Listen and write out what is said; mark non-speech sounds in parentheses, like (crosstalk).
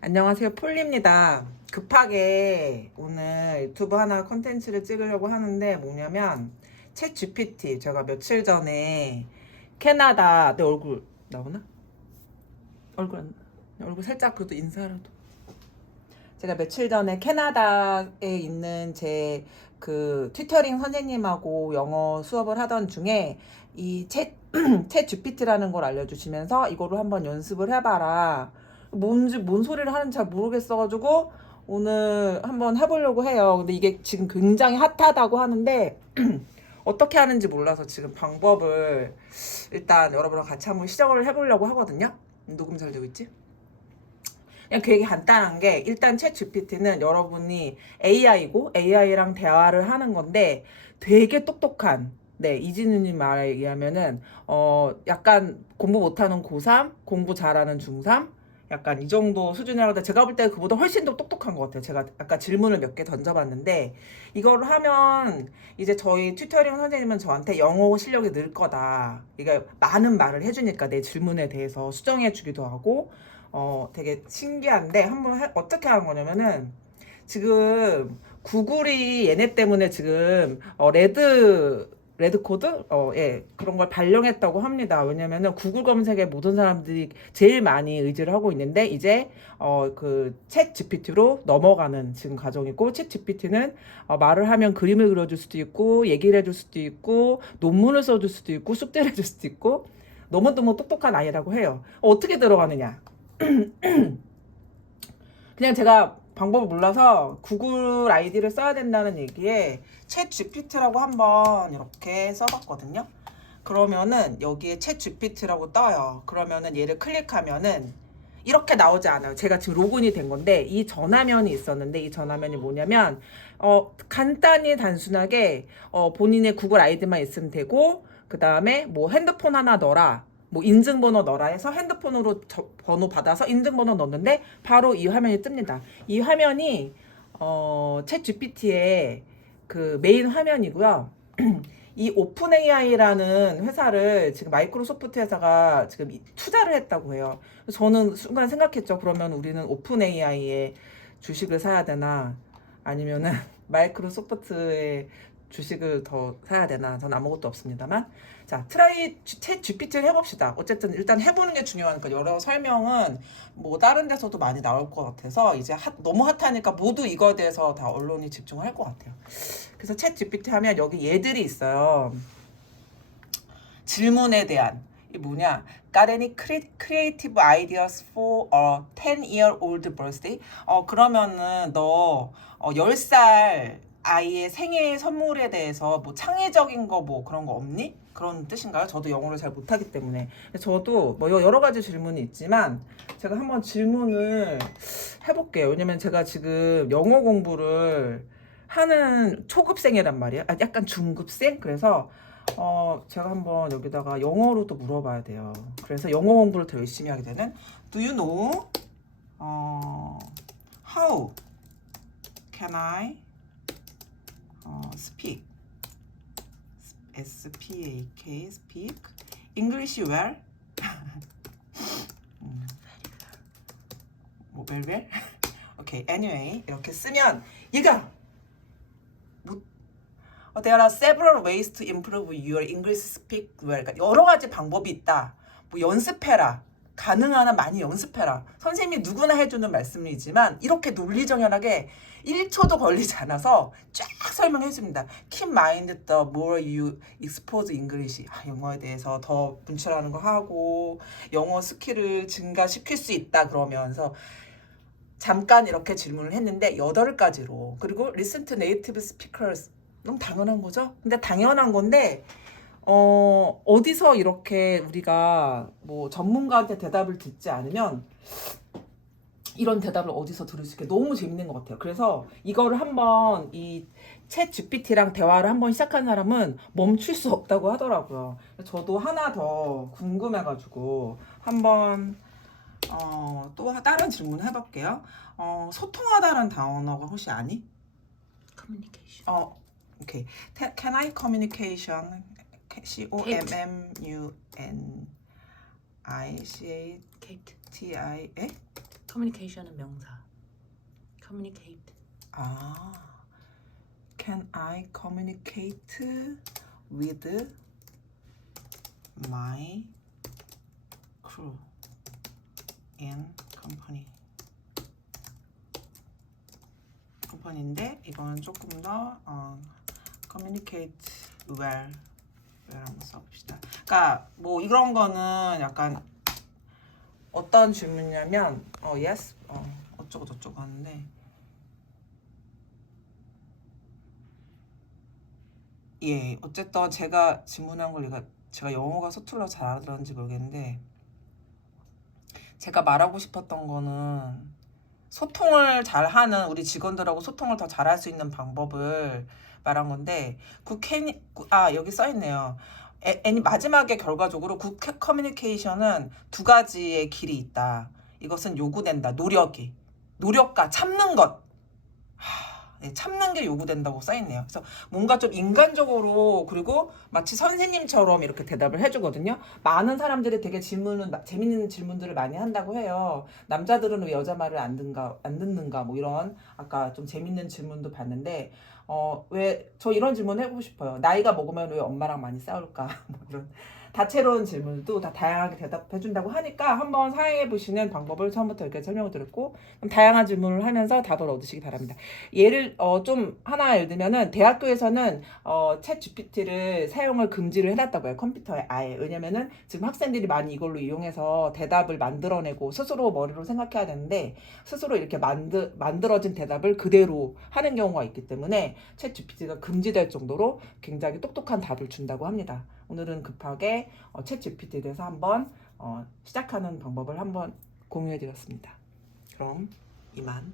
안녕하세요. 폴리입니다. 급하게 오늘 유튜브 하나 컨텐츠를 찍으려고 하는데 뭐냐면 챗 GPT 제가 며칠 전에 캐나다 내 얼굴 나오나? 얼굴 안 얼굴 살짝 그래도 인사라도 제가 며칠 전에 캐나다에 있는 제 그 튜터링 선생님하고 영어 수업을 하던 중에 이챗 챗 (clears throat) GPT라는 걸 알려주시면서 이거를 한번 연습을 해봐라. 뭔지 뭔 소리를 하는지 잘 모르겠어가지고 오늘 한번 해보려고 해요. 근데 이게 지금 굉장히 핫하다고 하는데 (clears throat) 어떻게 하는지 몰라서 지금 방법을 일단 여러분과 같이 한번 시작을 해보려고 하거든요. 녹음 잘 되고 있지? 그냥 되게 간단한 게 일단 챗 GPT는 여러분이 AI고 AI랑 대화를 하는 건데 되게 똑똑한 네 이진우님 말에 의하면은 어 약간 공부 못하는 고3 공부 잘하는 중3 약간 이 정도 수준이라고 제가 볼 때 그보다 훨씬 더 똑똑한 것 같아요. 제가 아까 질문을 몇 개 던져봤는데 이걸 하면 이제 저희 튜터링 선생님은 저한테 영어 실력이 늘 거다. 그러니까 많은 말을 해주니까 내 질문에 대해서 수정해주기도 하고 어 되게 신기한데 한번 해- 어떻게 하는 거냐면은 지금 구글이 얘네 때문에 지금 어 레드 레드 코드 어 예 그런 걸 발령했다고 합니다. 왜냐면은 구글 검색에 모든 사람들이 제일 많이 의지를 하고 있는데 이제 어 그챗 GPT로 넘어가는 지금 과정이고 챗 GPT는 어, 말을 하면 그림을 그려줄 수도 있고 얘기를 해줄 수도 있고 논문을 써줄 수도 있고 숙제를 해줄 수도 있고 너무너무 똑똑한 아이라고 해요. 어떻게 들어가느냐? (clears throat) 그냥 제가 방법을 몰라서 구글 아이디를 써야 된다는 얘기에 챗 GPT라고 한번 이렇게 써봤거든요. 그러면은 여기에 챗 GPT라고 떠요. 그러면은 얘를 클릭하면은 이렇게 나오지 않아요. 제가 지금 로그인이 된 건데 이 전화면이 있었는데 이 전화면이 뭐냐면 어 간단히 단순하게 어 본인의 구글 아이디만 있으면 되고 그 다음에 뭐 핸드폰 하나 넣어라. 뭐 인증번호 넣어라 해서 핸드폰으로 저- 번호 받아서 인증번호 넣었는데 바로 이 화면이 뜹니다. 이 화면이 어 챗 GPT의 그 메인 화면이고요. (clears throat) 이 오픈 AI라는 회사를 지금 마이크로소프트 회사가 지금 이- 투자를 했다고 해요. 저는 순간 생각했죠. 그러면 우리는 오픈 AI에 주식을 사야 되나 아니면은 (laughs) 마이크로소프트의 주식을 더 사야 되나? 전 아무것도 없습니다만. 자 트라이 챗 GPT를 해봅시다. 어쨌든 일단 해보는 게 중요하니까 여러 설명은 뭐 다른 데서도 많이 나올 것 같아서 이제 핫- 너무 핫하니까 모두 이거에 대해서 다 언론이 집중할 것 같아요. 그래서 챗 GPT 하면 여기 얘들이 있어요. 질문에 대한. 이 뭐냐? Got any cre- creative ideas for a 10-year-old birthday? 어 그러면은 너 어, 10살 아이의 생일 선물에 대해서 뭐 창의적인 거 뭐 그런 거 없니? 그런 뜻인가요? 저도 영어를 잘 못하기 때문에 저도 뭐 여러 가지 질문이 있지만 제가 한번 질문을 해볼게요. 왜냐면 제가 지금 영어 공부를 하는 초급생이란 말이에요. 아, 약간 중급생? 그래서 어, 제가 한번 여기다가 영어로도 물어봐야 돼요. 그래서 영어 공부를 더 열심히 하게 되는 Do you know 어, how can I 어, speak S P A K speak English well? 음, 뭐 well well? 오케이 anyway 이렇게 쓰면 얘가 뭐 어, There are several ways to improve your English speak well. 그러니까 여러 가지 방법이 있다. 뭐 연습해라. 가능한 한 많이 연습해라. 선생님이 누구나 해주는 말씀이지만 이렇게 논리정연하게 1초도 걸리지 않아서 쫙 설명해 줍니다. Keep mind the more you expose English. 아, 영어에 대해서 더 문출하는 거 하고 영어 스킬을 증가시킬 수 있다 그러면서 잠깐 이렇게 질문을 했는데 여덟 가지로 그리고 listen to native speakers 너무 당연한 거죠? 근데 당연한 건데 어 어디서 이렇게 우리가 뭐 전문가한테 대답을 듣지 않으면 이런 대답을 어디서 들을 수 있게 너무 재밌는 것 같아요. 그래서 이거를 한번 이챗 GPT랑 대화를 한번 시작한 사람은 멈출 수 없다고 하더라고요. 저도 하나 더 궁금해가지고 한번 어, 또 다른 질문 해볼게요. 어, 소통하다는 단어가 혹시 아니? communication. 어, 오케이. Te- Can I communication? C O M M U N I C A Kate. T I 에? Communication은 명사. Communicate. 아, can I communicate with my crew in company? 컴퍼니인데 이거는 조금 더 어, communicate well well 한번 써봅시다. 그러니까 뭐 이런 거는 약간 어떤 질문이냐면 어 yes 어 어쩌고 저쩌고 하는데 예 어쨌든 제가 질문한 걸 얘가 제가 영어가 서툴러 잘 알아들었는지 모르겠는데 제가 말하고 싶었던 거는 소통을 잘하는 우리 직원들하고 소통을 더 잘할 수 있는 방법을 말한 건데 국회니 아 여기 써 있네요. 애, 애니 마지막에 결과적으로 국회 커뮤니케이션은 두 가지의 길이 있다. 이것은 요구된다. 노력이 노력과 참는 것. 하, 네, 참는 게 요구된다고 써 있네요. 그래서 뭔가 좀 인간적으로 그리고 마치 선생님처럼 이렇게 대답을 해주거든요. 많은 사람들이 되게 질문은 마- 재밌는 질문들을 많이 한다고 해요. 남자들은 왜 여자 말을 안 듣는가 안 듣는가 뭐 이런 아까 좀 재밌는 질문도 봤는데 어 왜 저 이런 질문 해보고 싶어요. 나이가 먹으면 왜 엄마랑 많이 싸울까 (laughs) 뭐 이런 다채로운 질문도 다 다양하게 대답해 준다고 하니까 한번 사용해 보시는 방법을 처음부터 이렇게 설명을 드렸고 다양한 질문을 하면서 답을 얻으시기 바랍니다. 예를 어 좀 하나 예를 들면은 대학교에서는 어 챗 GPT를 사용을 금지를 해놨다고 해요 컴퓨터에 아예 왜냐면은 지금 학생들이 많이 이걸로 이용해서 대답을 만들어내고 스스로 머리로 생각해야 되는데 스스로 이렇게 만드 만들어진 대답을 그대로 하는 경우가 있기 때문에 챗 GPT가 금지될 정도로 굉장히 똑똑한 답을 준다고 합니다. 오늘은 급하게 어, 챗 GPT에 대해서 한번 어, 시작하는 방법을 한번 공유해 드렸습니다. 그럼 이만.